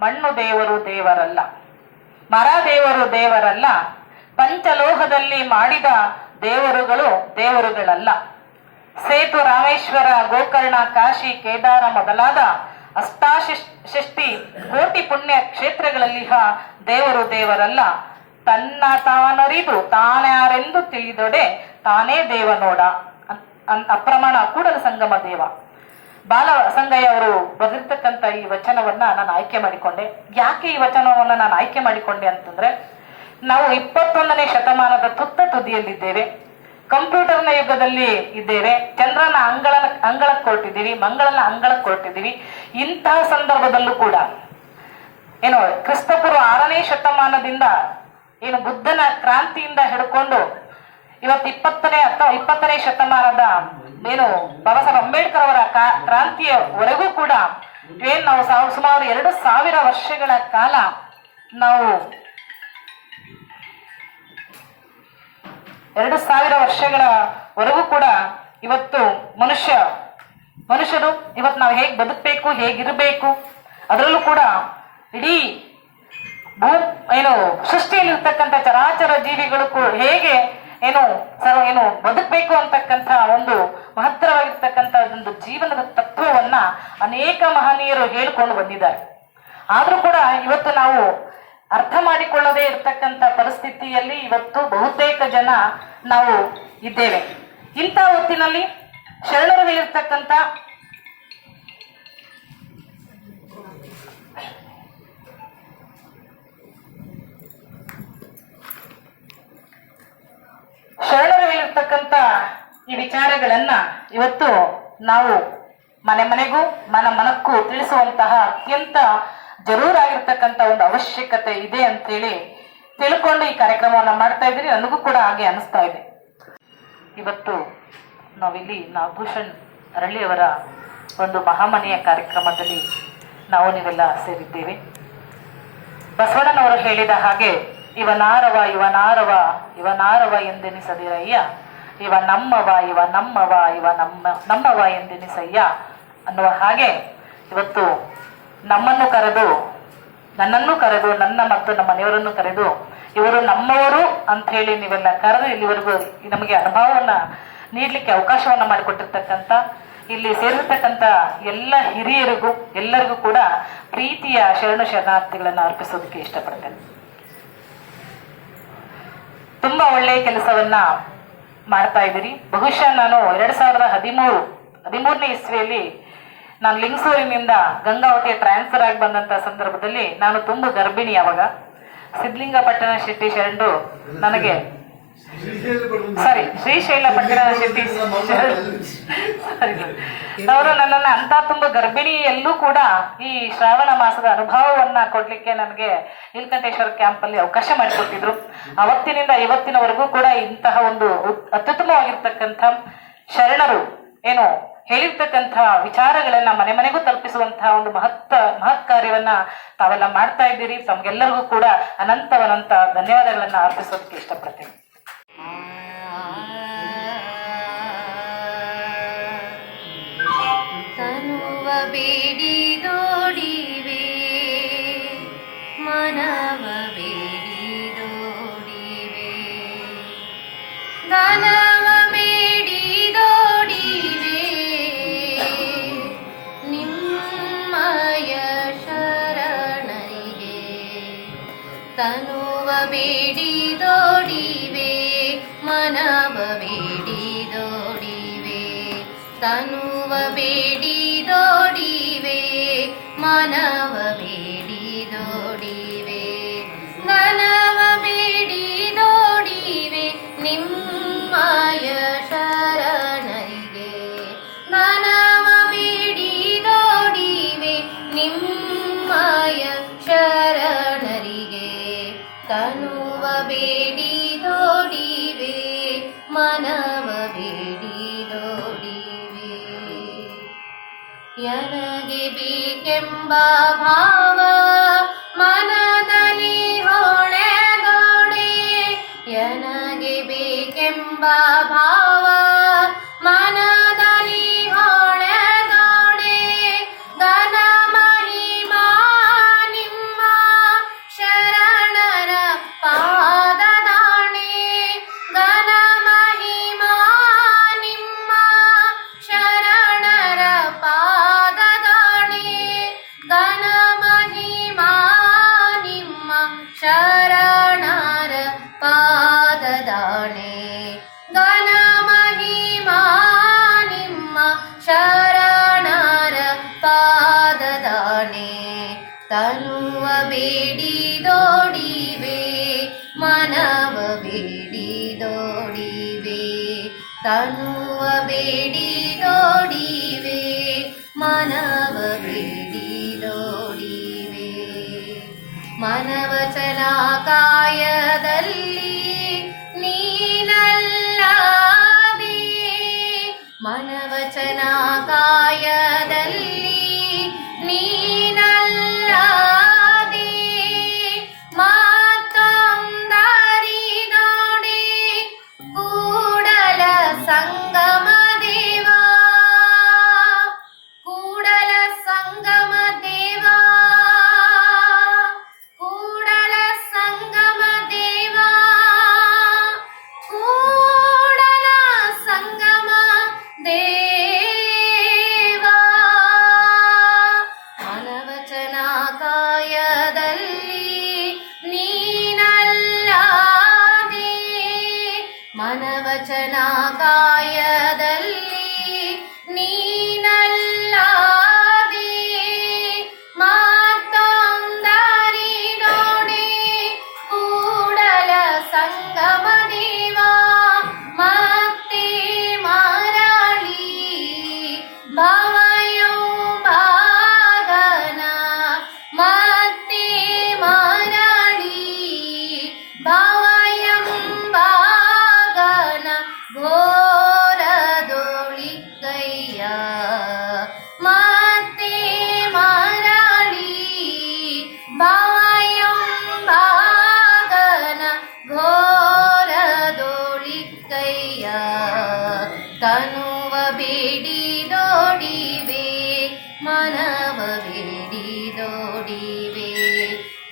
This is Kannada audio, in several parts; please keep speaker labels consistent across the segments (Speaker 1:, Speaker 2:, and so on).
Speaker 1: ಮಣ್ಣು ದೇವರು ದೇವರಲ್ಲ, ಮರ ದೇವರು ದೇವರಲ್ಲ, ಪಂಚಲೋಹದಲ್ಲಿ ಮಾಡಿದ ದೇವರುಗಳು ದೇವರುಗಳಲ್ಲ. ಸೇತು ರಾಮೇಶ್ವರ, ಗೋಕರ್ಣ, ಕಾಶಿ, ಕೇದಾರ ಮೊದಲಾದ ಅಷ್ಟಾಶಿಷ್ಟಿ ಕೋಟಿ ಪುಣ್ಯ ಕ್ಷೇತ್ರಗಳಲ್ಲಿಹ ದೇವರು ದೇವರಲ್ಲ. ತನ್ನ ತಾನರಿದು ತಾನ್ಯಾರೆಂದು ತಿಳಿದೊಡೆ ತಾನೇ ದೇವನೋಡ. ಅಪ್ರಮಾಣ ಕೂಡಲ ಸಂಗಮ ದೇವ. ಬಾಲ ಸಂಗಯ್ಯ ಅವರು ಬರೆದಿರ್ತಕ್ಕಂಥ ಈ ವಚನವನ್ನ ನಾನು ಆಯ್ಕೆ ಮಾಡಿಕೊಂಡೆ. ಯಾಕೆ ಈ ವಚನವನ್ನ ನಾನು ಆಯ್ಕೆ ಮಾಡಿಕೊಂಡೆ ಅಂತಂದ್ರೆ, ನಾವು ಇಪ್ಪತ್ತೊಂದನೇ ಶತಮಾನದ ತುತ್ತ ತುದಿಯಲ್ಲಿದ್ದೇವೆ. ಕಂಪ್ಯೂಟರ್ನ ಯುಗದಲ್ಲಿ ಇದ್ದೇವೆ. ಚಂದ್ರನ ಅಂಗಳ, ಅಂಗಳಕ್ಕೆ ಕೊಟ್ಟಿದ್ದೀವಿ ಮಂಗಳನ ಅಂಗಳಕ್ಕೆ ಕೊಟ್ಟಿದ್ದೀವಿ ಇಂತಹ ಸಂದರ್ಭದಲ್ಲೂ ಕೂಡ, ಏನು ಕ್ರಿಸ್ತಪೂರ್ವ ಆರನೇ ಶತಮಾನದಿಂದ ಏನು ಬುದ್ಧನ ಕ್ರಾಂತಿಯಿಂದ ಹಿಡ್ಕೊಂಡು ಇವತ್ತು ಇಪ್ಪತ್ತನೇ ಅಥವಾ ಇಪ್ಪತ್ತನೇ ಶತಮಾನದ ಏನು ಬಾಬಾ ಸಾಹೇಬ್ ಅಂಬೇಡ್ಕರ್ ಅವರ ಕ್ರಾಂತಿಯವರೆಗೂ ಕೂಡ ಏನ್ ನಾವು ಸುಮಾರು ಎರಡು ಸಾವಿರ ವರ್ಷಗಳ ಕಾಲ ನಾವು ಎರಡು ಸಾವಿರ ವರ್ಷಗಳವರೆಗೂ ಕೂಡ ಇವತ್ತು ಮನುಷ್ಯ ಮನುಷ್ಯರು ಇವತ್ತು ನಾವು ಹೇಗೆ ಬದುಕಬೇಕು, ಹೇಗಿರಬೇಕು, ಅದರಲ್ಲೂ ಕೂಡ ಇಡೀ ಭೂ, ಏನು ಸೃಷ್ಟಿಯಲ್ಲಿರ್ತಕ್ಕಂಥ ಚರಾಚರ ಜೀವಿಗಳು ಹೇಗೆ ಏನು ಏನು ಬದುಕಬೇಕು ಅಂತಕ್ಕಂಥ ಒಂದು ಮಹತ್ತರವಾಗಿರ್ತಕ್ಕಂಥ ಒಂದು ಜೀವನದ ತತ್ವವನ್ನ ಅನೇಕ ಮಹನೀಯರು ಹೇಳಿಕೊಂಡು ಬಂದಿದ್ದಾರೆ. ಆದ್ರೂ ಕೂಡ ಇವತ್ತು ನಾವು ಅರ್ಥ ಮಾಡಿಕೊಳ್ಳದೇ ಇರತಕ್ಕಂಥ ಪರಿಸ್ಥಿತಿಯಲ್ಲಿ ಇವತ್ತು ಬಹುತೇಕ ಜನ ನಾವು ಇದ್ದೇವೆ. ಇಂಥ ಹೊತ್ತಿನಲ್ಲಿ ಶರಣರು ಹೇಳಿರ್ತಕ್ಕಂಥ ಶರಣರು ಈ ವಿಚಾರಗಳನ್ನ ಇವತ್ತು ನಾವು ಮನೆ ಮನೆಗೂ, ಮನ ಮನಕ್ಕೂ ತಿಳಿಸುವಂತಹ ಅತ್ಯಂತ ಜರೂರಾಗಿರ್ತಕ್ಕಂಥ ಒಂದು ಅವಶ್ಯಕತೆ ಇದೆ ಅಂತೇಳಿ ತಿಳ್ಕೊಂಡು ಈ ಕಾರ್ಯಕ್ರಮವನ್ನು ಮಾಡ್ತಾ ಇದ್ದೀರಿ. ನನಗೂ ಕೂಡ ಹಾಗೆ ಅನಿಸ್ತಾ ಇದೆ. ಇವತ್ತು ನಾವಿಲ್ಲಿ ನಾಗಭೂಷಣ್ ಅರಳಿಯವರ ಒಂದು ಮಹಾಮನೆಯ ಕಾರ್ಯಕ್ರಮದಲ್ಲಿ ನಾವು ನೀವೆಲ್ಲ ಸೇರಿದ್ದೇವೆ. ಬಸವಣ್ಣನವರು ಹೇಳಿದ ಹಾಗೆ ಇವನಾರವ ಇವನಾರವ ಇವನಾರವ ಎಂದೆನಿಸದಿರಯ್ಯ ಇವ ನಮ್ಮವ ಇವ ನಮ್ಮವ, ಇವ ನಮ್ಮ, ನಮ್ಮವ ಎಂದೆನಿಸಯ್ಯ? ಅನ್ನುವ ಹಾಗೆ ಇವತ್ತು ನಮ್ಮನ್ನು ಕರೆದು, ನನ್ನನ್ನು ಕರೆದು, ನನ್ನ ಮತ್ತು ನಮ್ಮ ಮನೆಯವರನ್ನು ಕರೆದು, ಇವರು ನಮ್ಮವರು ಅಂತ ಹೇಳಿ ನೀವೆಲ್ಲ ಕರೆದು ಇಲ್ಲಿವರೆಗೂ ನಮಗೆ ಅನುಭವವನ್ನ ನೀಡಲಿಕ್ಕೆ ಅವಕಾಶವನ್ನ ಮಾಡಿಕೊಟ್ಟಿರ್ತಕ್ಕಂಥ, ಇಲ್ಲಿ ಸೇರಿರ್ತಕ್ಕಂಥ ಎಲ್ಲ ಹಿರಿಯರಿಗೂ, ಎಲ್ಲರಿಗೂ ಕೂಡ ಪ್ರೀತಿಯ ಶರಣ ಶರಣಾರ್ಥಿಗಳನ್ನ ಅರ್ಪಿಸೋದಕ್ಕೆ ಇಷ್ಟಪಡ್ತೇನೆ. ತುಂಬಾ ಒಳ್ಳೆಯ ಕೆಲಸವನ್ನ ಮಾಡ್ತಾ ಇದ್ದೀರಿ. ಬಹುಶಃ ನಾನು ಎರಡ್ ಸಾವಿರದ ಹದಿಮೂರು, ಹದಿಮೂರನೇ ಇಸ್ವಿಯಲ್ಲಿ ನಾನು ಲಿಂಗಸೂರಿನಿಂದ ಗಂಗಾವತಿಯ ಟ್ರಾನ್ಸ್ಫರ್ ಆಗಿ ಬಂದಂತ ಸಂದರ್ಭದಲ್ಲಿ ನಾನು ತುಂಬಾ ಗರ್ಭಿಣಿ ಅವಾಗ. ಸಿದ್ಲಿಂಗಪಟ್ಟಣ ಶೆಟ್ಟಿ ಶರಣರು ನನಗೆ ಸಾರಿ ಶ್ರೀಶೈಲ ಪಟ್ಟಣ ಶೆಟ್ಟಿ. ಅವರು ನನ್ನನ್ನ ಅಂತ ತುಂಬ ಗರ್ಭಿಣಿಯಲ್ಲೂ ಕೂಡ ಈ ಶ್ರಾವಣ ಮಾಸದ ಅನುಭವವನ್ನ ಕೊಡ್ಲಿಕ್ಕೆ ನನಗೆ ನೀಲಕಂಠೇಶ್ವರ ಕ್ಯಾಂಪ್ ಅಲ್ಲಿ ಅವಕಾಶ ಮಾಡಿಕೊಟ್ಟಿದ್ರು. ಅವತ್ತಿನಿಂದ ಇವತ್ತಿನವರೆಗೂ ಕೂಡ ಇಂತಹ ಒಂದು ಅತ್ಯುತ್ತಮವಾಗಿರ್ತಕ್ಕಂಥ ಶರಣರು, ಏನು ಹೇಳಿರ್ತಕ್ಕಂಥ ವಿಚಾರಗಳನ್ನ ಮನೆ ಮನೆಗೂ ತಲುಪಿಸುವಂತಹ ಒಂದು ಮಹತ್ತ ಮಹತ್ ಕಾರ್ಯವನ್ನ ತಾವೆಲ್ಲ ಮಾಡ್ತಾ ಇದ್ದೀರಿ. ತಮ್ಗೆಲ್ಲರಿಗೂ ಕೂಡ ಅನಂತವನಂತ ಧನ್ಯವಾದಗಳನ್ನ ಅರ್ಪಿಸೋದಕ್ಕೆ ಇಷ್ಟಪಡ್ತೀನಿ.
Speaker 2: ಬೇಡಿದೋಡಿವೆ ಮನವ ಬೇಡಿದೋಡಿವೆ. ಬೇಡಿ ಬೇಡಿದೋಡಿವೆ ನಿಮ್ಮಯ ಶರಣರಿಗೆ. ಘನವ ಬೇಡಿದೋಡಿವೆ ನಿಮ್ಮಯ ಶರಣರಿಗೆ. ತನುವ ಬೇಡಿದೋಡಿವೆ ಬೇಕೆಂಬ ಭಾವ Ta-da!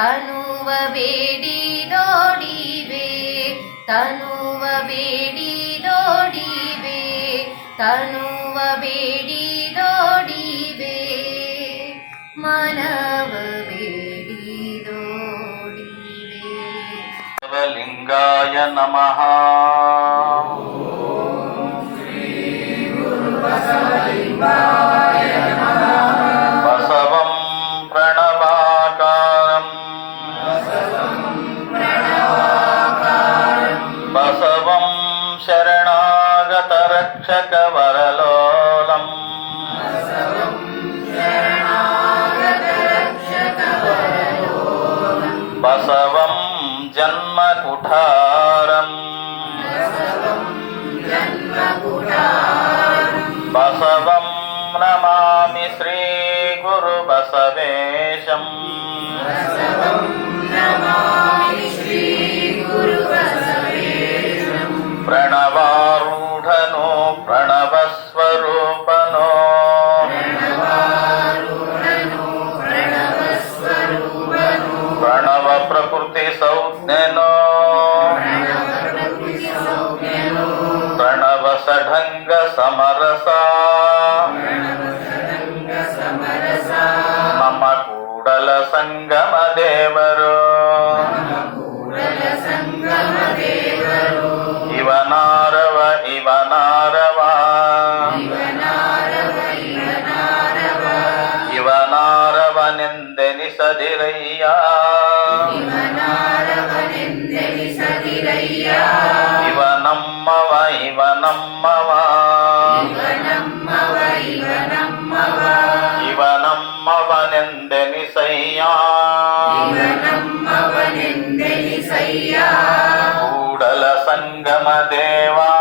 Speaker 2: ತನುವ ಬೇಡಿ ನೋಡಿವೆ ತನುವ ಬೇಡಿದೋಡಿವೆ ತನುವ ಬೇಡಿದೋಡಿವೆ ಮನವ ಬೇಡಿದೋಡಿವೆ
Speaker 3: ಲಿಂಗಾಯ ನಮಃ. प्रसवं जन्मकुठारम् प्रसवं नमः ಕೂಡಲ ಸಂಗಮ ದೇವರು ಇವನಾರವ ಇವನಾರವ ಇವನಾರವನೆಂದೆನಿಸದಿರಯ್ಯ ಇವ ನಮ್ಮವ ಸಂಗಮ ದೇವಾ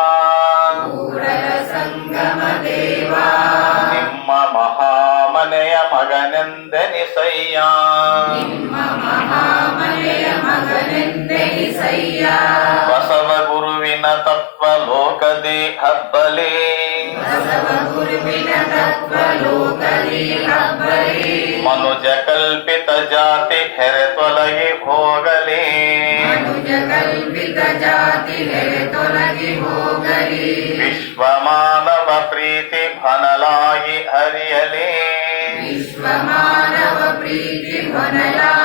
Speaker 3: ನಿಮ್ಮ ಮಹಾಮನೆಯ ಮಗನೆಂದೆನಿಸಯ್ಯ ಬಸವ ಗುರುವಿನ ತತ್ವ ಲೋಕದಿ ಹಬ್ಬಲಿ ಮನುಜ ಕಲ್ಪಿತ ಜಾತಿ ಹೆರೆ ತೊಲಗಿ ಹೋಗಲಿ ವಿಶ್ವ ಮಾನವ ಪ್ರೀತಿ ಫನಲಾಗಿ ಹರಿಯಲಿ ಸೃಷ್ಟಿಕರ್ತನ